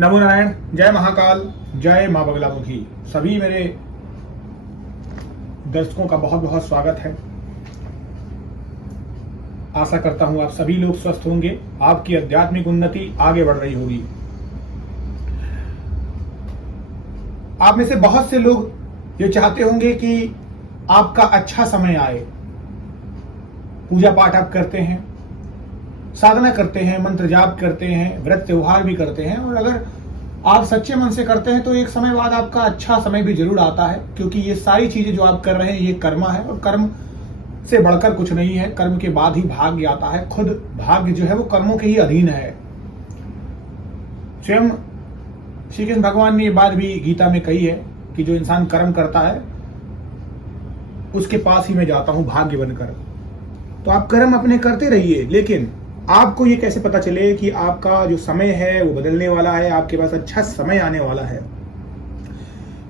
नमो नारायण, जय महाकाल, जय माँ बगलामुखी। सभी मेरे दर्शकों का बहुत बहुत स्वागत है। आशा करता हूं आप सभी लोग स्वस्थ होंगे, आपकी आध्यात्मिक उन्नति आगे बढ़ रही होगी। आप में से बहुत से लोग ये चाहते होंगे कि आपका अच्छा समय आए। पूजा पाठ आप करते हैं, साधना करते हैं, मंत्र जाप करते हैं, व्रत त्योहार भी करते हैं, और अगर आप सच्चे मन से करते हैं तो एक समय बाद आपका अच्छा समय भी जरूर आता है, क्योंकि ये सारी चीजें जो आप कर रहे हैं ये कर्म है, और कर्म से बढ़कर कुछ नहीं है। कर्म के बाद ही भाग्य आता है। खुद भाग्य जो है वो कर्मों के ही अधीन है। स्वयं श्री कृष्ण भगवान ने ये बात भी गीता में कही है कि जो इंसान कर्म करता है उसके पास ही मैं जाता हूं भाग्य बनकर। तो आप कर्म अपने करते रहिए, लेकिन आपको ये कैसे पता चले कि आपका जो समय है वो बदलने वाला है, आपके पास अच्छा समय आने वाला है।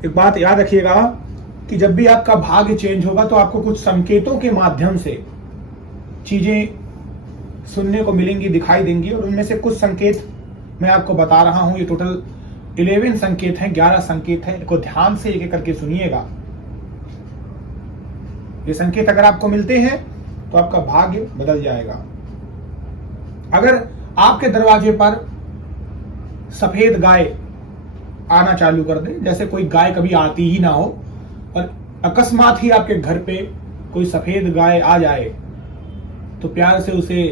एक बात याद रखिएगा कि जब भी आपका भाग्य चेंज होगा तो आपको कुछ संकेतों के माध्यम से चीजें सुनने को मिलेंगी, दिखाई देंगी, और उनमें से कुछ संकेत मैं आपको बता रहा हूं। ये टोटल 11 संकेत हैं, 11 संकेत हैं। इनको ध्यान से एक एक करके सुनिएगा। ये संकेत अगर आपको मिलते हैं तो आपका भाग्य बदल जाएगा। अगर आपके दरवाजे पर सफेद गाय आना चालू कर दे, जैसे कोई गाय कभी आती ही ना हो और अकस्मात ही आपके घर पे कोई सफेद गाय आ जाए, तो प्यार से उसे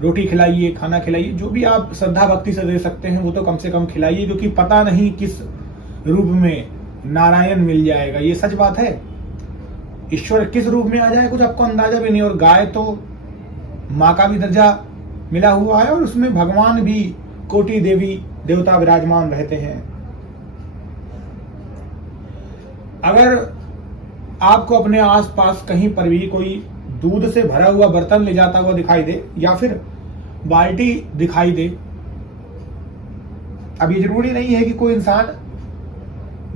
रोटी खिलाइए, खाना खिलाइए, जो भी आप श्रद्धा भक्ति से दे सकते हैं वो तो कम से कम खिलाइए, क्योंकि पता नहीं किस रूप में नारायण मिल जाएगा। ये सच बात है। ईश्वर किस रूप में आ जाए कुछ आपको अंदाजा भी नहीं। और गाय तो माँ का भी दर्जा मिला हुआ है, और उसमें भगवान भी कोटि देवी देवता विराजमान रहते हैं। अगर आपको अपने आसपास कहीं पर भी कोई दूध से भरा हुआ बर्तन ले जाता हुआ दिखाई दे, या फिर बाल्टी दिखाई दे, अब ये जरूरी नहीं है कि कोई इंसान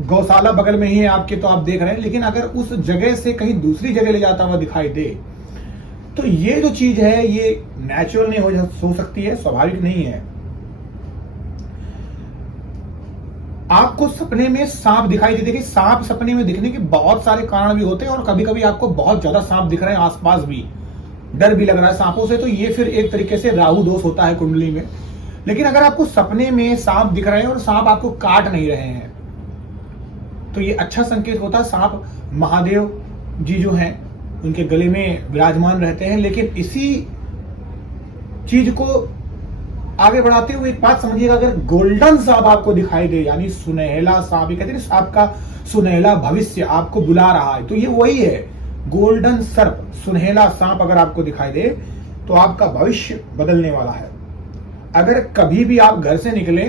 गौशाला बगल में ही है आपके तो आप देख रहे हैं, लेकिन अगर उस जगह से कहीं दूसरी जगह ले जाता हुआ दिखाई दे, तो ये जो चीज है ये नेचुरल नहीं हो सकती है, स्वाभाविक नहीं है। आपको सपने में सांप दिखाई दे, देखिए सांप सपने में दिखने के बहुत सारे कारण भी होते हैं, और कभी कभी आपको बहुत ज्यादा सांप दिख रहे हैं आसपास भी, डर भी लग रहा है सांपों से, तो ये फिर एक तरीके से राहु दोष होता है कुंडली में। लेकिन अगर आपको सपने में सांप दिख रहे हैं और सांप आपको काट नहीं रहे हैं, तो ये अच्छा संकेत होता है। सांप महादेव जी जो हैं उनके गले में विराजमान रहते हैं। लेकिन इसी चीज को आगे बढ़ाते हुए एक बात समझिएगा, अगर गोल्डन सांप आपको दिखाई दे, यानी सुनहला सांप, ये कहते हैं आपका सुनहला भविष्य आपको बुला रहा है, तो ये वही है गोल्डन सर्प, सुनहला सांप अगर आपको दिखाई दे तो आपका भविष्य बदलने वाला है। अगर कभी भी आप घर से निकले,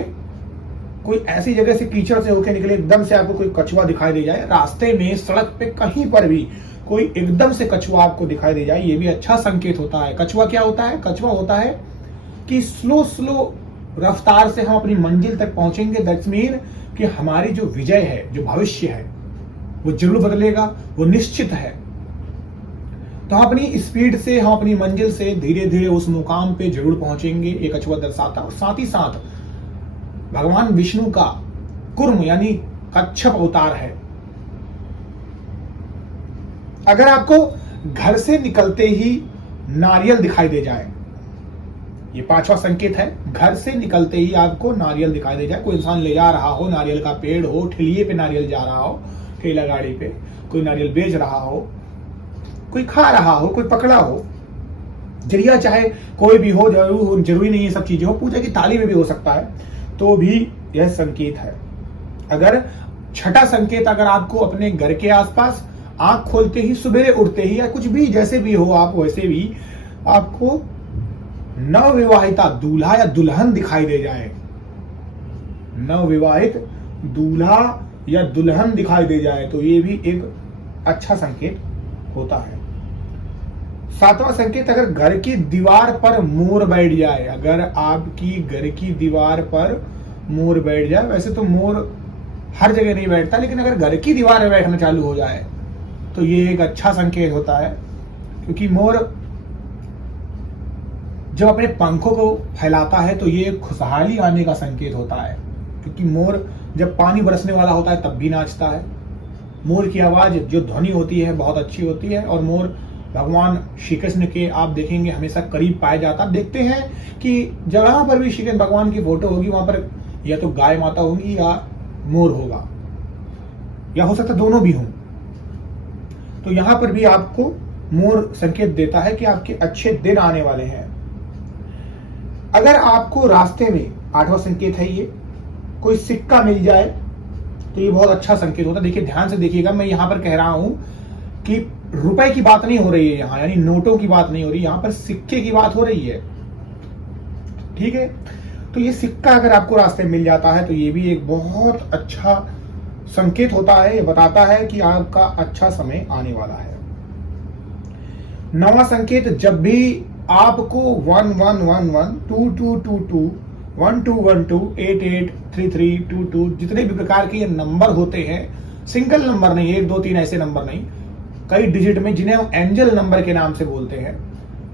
कोई ऐसी जगह से कीचड़ से होकर निकले, एकदम से आपको कोई कछुआ दिखाई दे जाए, रास्ते में सड़क पे कहीं पर भी कोई एकदम से कछुआ आपको दिखाई दे जाए, ये भी अच्छा संकेत होता है। कछुआ क्या होता है? कछुआ होता है कि स्लो रफ्तार से हम अपनी मंजिल तक पहुंचेंगे। दैट्स मीन कि हमारी जो विजय है, जो भविष्य है, वो जरूर बदलेगा, वो निश्चित है। तो हम अपनी स्पीड से, हम अपनी मंजिल से धीरे धीरे उस मुकाम पे जरूर पहुंचेंगे, ये कछुआ दर्शाता है। और साथ ही साथ भगवान विष्णु का कुर्म यानी कच्छप अवतार है। अगर आपको घर से निकलते ही नारियल दिखाई दे जाए, ये 5वां संकेत है, घर से निकलते ही आपको नारियल दिखाई दे जाए, कोई इंसान ले जा रहा हो, नारियल का पेड़ हो, ठेलिए पे नारियल जा रहा हो, ठेला गाड़ी पे कोई नारियल बेच रहा हो, कोई खा रहा हो, कोई पकड़ा हो, जरिया चाहे कोई भी हो, जरूरी नहीं है सब चीजें हो, पूजा की थाली में भी हो सकता है, तो भी यह संकेत है। अगर छठा संकेत, अगर आपको अपने घर के आसपास आंख खोलते ही, सुबह उठते ही, या कुछ भी जैसे भी हो आप वैसे भी आपको नवविवाहिता दूल्हा या दुल्हन दिखाई दे जाए, नवविवाहित दूल्हा या दुल्हन दिखाई दे जाए, तो ये भी एक अच्छा संकेत होता है। 7वां संकेत, अगर घर की दीवार पर मोर बैठ जाए, अगर आपकी घर की दीवार पर मोर बैठ जाए, वैसे तो मोर हर जगह नहीं बैठता, लेकिन अगर घर की दीवार में बैठना चालू हो जाए तो ये एक अच्छा संकेत होता है, क्योंकि मोर जब अपने पंखों को फैलाता है तो ये खुशहाली आने का संकेत होता है, क्योंकि मोर जब पानी बरसने वाला होता है तब भी नाचता है। मोर की आवाज़ जो ध्वनि होती है बहुत अच्छी होती है, और मोर भगवान श्री कृष्ण के आप देखेंगे हमेशा करीब पाया जाता है। देखते हैं कि जहाँ पर भी श्री कृष्ण भगवान की फोटो होगी वहां पर या तो गाय माता होगी या मोर होगा, या हो सकता दोनों भी हों। तो यहां पर भी आपको मोर संकेत देता है कि आपके अच्छे दिन आने वाले हैं। अगर आपको रास्ते में 8वां संकेत है ये, कोई सिक्का मिल जाए तो ये बहुत अच्छा संकेत होता है। देखिए ध्यान से देखिएगा, मैं यहां पर कह रहा हूं कि रुपए की बात नहीं हो रही है यहां, यानी नोटों की बात नहीं हो रही, यहां पर सिक्के की बात हो रही है। ठीक है, तो ये सिक्का अगर आपको रास्ते में मिल जाता है तो ये भी एक बहुत अच्छा संकेत होता है। ये बताता है कि आपका अच्छा समय आने वाला है। 9वां संकेत, जब भी आपको 1111 2222 1212 8833 22 जितने भी प्रकार के ये नंबर होते हैं, सिंगल नंबर नहीं, 1 2 3 ऐसे नंबर नहीं, कई डिजिट में, जिन्हें हम एंजल नंबर के नाम से बोलते हैं,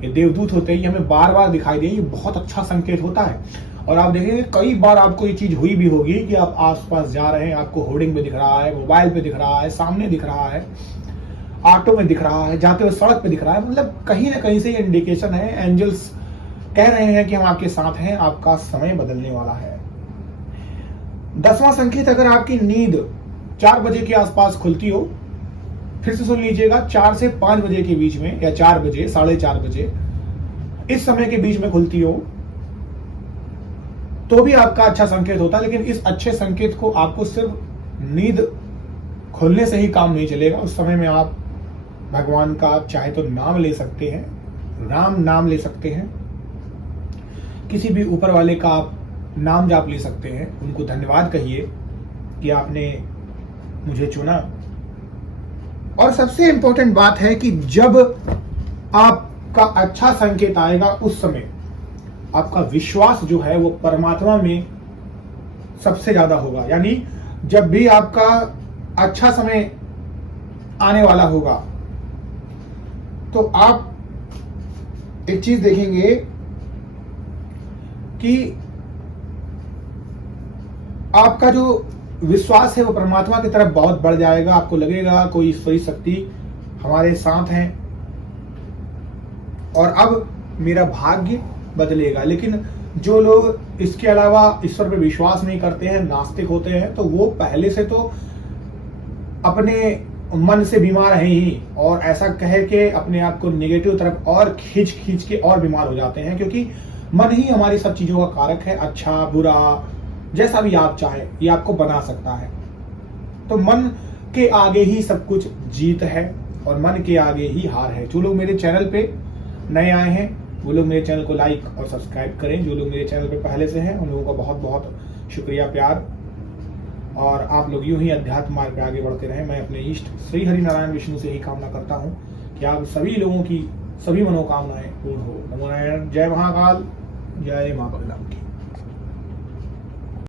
ये देवदूत होते हैं, ये हमें बार बार दिखाई दे, ये बहुत अच्छा संकेत होता है। और आप देखेंगे कई बार आपको ये चीज हुई भी होगी कि आप आसपास जा रहे हैं, आपको होर्डिंग पे दिख रहा है, मोबाइल पे दिख रहा है, सामने दिख रहा है, ऑटो में दिख रहा है, जाते हुए सड़क पे दिख रहा है, मतलब कहीं ना कहीं से ये इंडिकेशन है, एंजल्स कह रहे हैं कि हम आपके साथ हैं, आपका समय बदलने वाला है। 10वां संकेत, अगर आपकी नींद 4 बजे के आसपास खुलती हो, फिर से सुन लीजिएगा, 4 से 5 बजे के बीच में, या 4 बजे 4:30 बजे, इस समय के बीच में खुलती हो तो भी आपका अच्छा संकेत होता है। लेकिन इस अच्छे संकेत को आपको सिर्फ नींद खुलने से ही काम नहीं चलेगा। उस समय में आप भगवान का आप चाहे तो नाम ले सकते हैं, राम नाम ले सकते हैं, किसी भी ऊपर वाले का आप नाम जाप ले सकते हैं, उनको धन्यवाद कहिए कि आपने मुझे चुना। और सबसे इंपॉर्टेंट बात है कि जब आपका अच्छा संकेत आएगा उस समय आपका विश्वास जो है वो परमात्मा में सबसे ज्यादा होगा। यानी जब भी आपका अच्छा समय आने वाला होगा तो आप एक चीज देखेंगे कि आपका जो विश्वास है वो परमात्मा की तरफ बहुत बढ़ जाएगा। आपको लगेगा कोई ईश्वरीय शक्ति हमारे साथ है और अब मेरा भाग्य बदलेगा। लेकिन जो लोग इसके अलावा ईश्वर पे विश्वास नहीं करते हैं, नास्तिक होते हैं, तो वो पहले से तो अपने मन से बीमार हैं ही, और ऐसा कह के अपने आप को नेगेटिव तरफ और खींच के और बीमार हो जाते हैं, क्योंकि मन ही हमारी सब चीजों का कारक है। अच्छा बुरा जैसा भी आप चाहे ये आपको बना सकता है। तो मन के आगे ही सब कुछ जीत है और मन के आगे ही हार है। जो लोग मेरे चैनल पे नए आए हैं वो लोग मेरे चैनल को लाइक और सब्सक्राइब करें। जो लोग मेरे चैनल पे पहले से हैं उन लोगों का बहुत बहुत शुक्रिया, प्यार। और आप लोग यूं ही अध्यात्म मार्ग पे आगे बढ़ते रहें। मैं अपने इष्ट श्री हरि नारायण विष्णु से ही कामना करता हूं कि आप सभी लोगों की सभी मनोकामनाएं पूर्ण हो। नमो नारायण। जय महाकाल, जय मां बगलामुखी।